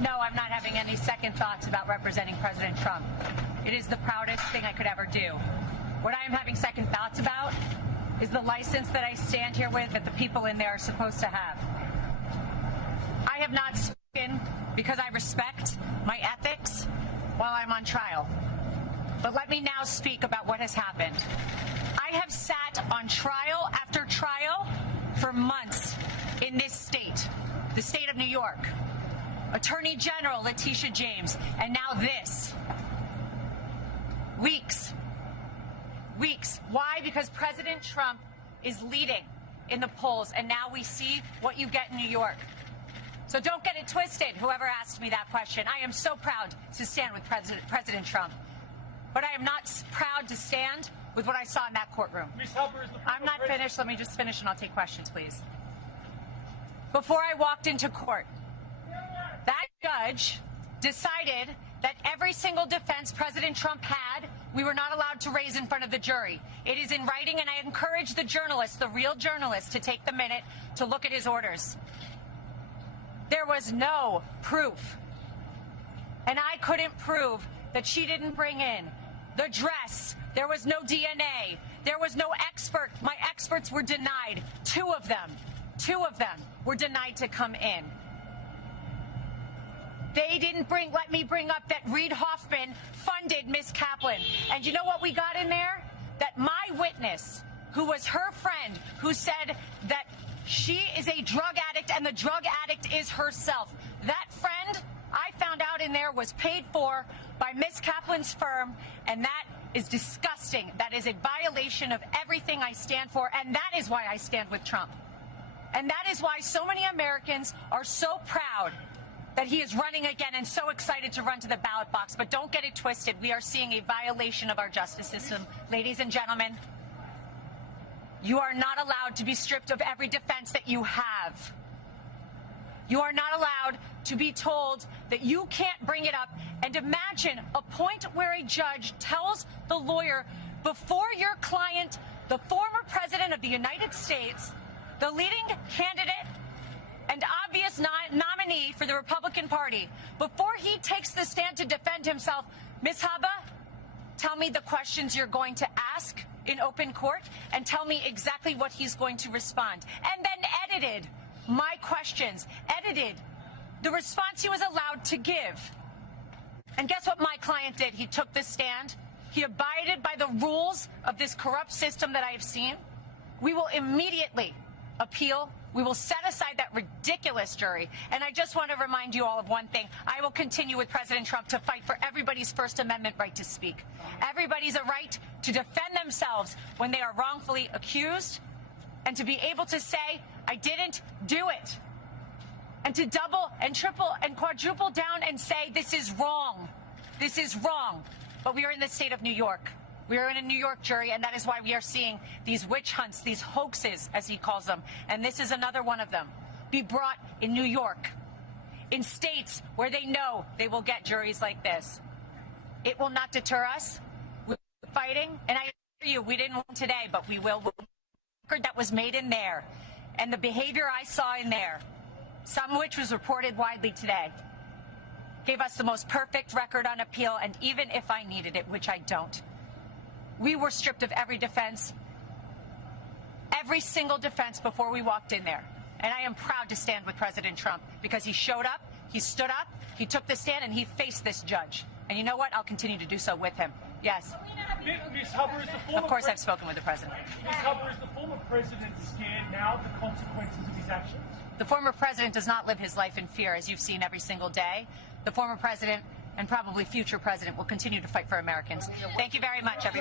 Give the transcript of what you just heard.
No, I'm not having any second thoughts about representing President Trump. It is the proudest thing I could ever do. What I am having second thoughts about is the license that I stand here with that the people in there are supposed to have. I have not spoken because I respect my ethics while I'm on trial. But let me now speak about what has happened. I have sat on trial after trial for months in this state, the state of New York. Attorney General Letitia James, and now this. Weeks. Why? Because President Trump is leading in the polls, and now we see what you get in New York. So don't get it twisted, whoever asked me that question. I am so proud to stand with President Trump. But I am not proud to stand with what I saw in that courtroom. Ms. Hubbard, I'm not finished. Let me just finish and I'll take questions, please. Before I walked into court, that judge decided that every single defense President Trump had, we were not allowed to raise in front of the jury. It is in writing, and I encourage the journalists, the real journalists, to take the minute to look at his orders. There was no proof. And I couldn't prove that she didn't bring in the dress. There was no DNA. There was no expert. My experts were denied. Two of them were denied to come in. They didn't let me bring up that Reid Hoffman funded Ms. Kaplan. And you know what we got in there? That my witness, who was her friend, who said that she is a drug addict and the drug addict is herself. That friend, I found out in there, was paid for by Ms. Kaplan's firm, and that is disgusting. That is a violation of everything I stand for, and that is why I stand with Trump. And that is why so many Americans are so proud that he is running again and so excited to run to the ballot box. But don't get it twisted. We are seeing a violation of our justice system. Ladies and gentlemen, you are not allowed to be stripped of every defense that you have. You are not allowed to be told that you can't bring it up. And imagine a point where a judge tells the lawyer, before your client, the former president of the United States, the leading candidate and obvious nominee for the Republican Party, before he takes the stand to defend himself, Ms. Habba, tell me the questions you're going to ask in open court and tell me exactly what he's going to respond. And then edited my questions, edited the response he was allowed to give. And guess what my client did? He took the stand. He abided by the rules of this corrupt system that I have seen. We will immediately appeal. We will set aside that ridiculous jury. And I just want to remind you all of one thing. I will continue with President Trump to fight for everybody's First Amendment right to speak. Everybody's a right to defend themselves when they are wrongfully accused, and to be able to say, I didn't do it. And to double and triple and quadruple down and say, this is wrong. This is wrong. But we are in the state of New York. We are in a New York jury, and that is why we are seeing these witch hunts, these hoaxes, as he calls them. And this is another one of them. Be brought in New York, in states where they know they will get juries like this. It will not deter us. We're fighting. And I assure you, we didn't win today, but we will. The record that was made in there and the behavior I saw in there, some of which was reported widely today, gave us the most perfect record on appeal. And even if I needed it, which I don't, we were stripped of every defense, every single defense before we walked in there. And I am proud to stand with President Trump because he showed up, he stood up, he took the stand, and he faced this judge. And you know what? I'll continue to do so with him. Yes. Ms. Hubbard, is the former Of course I've spoken with the president. Ms. Hubbard, is the former president scared now of the consequences of his actions? The former president does not live his life in fear, as you've seen every single day. The former president and probably future president will continue to fight for Americans. Thank you very much, everybody.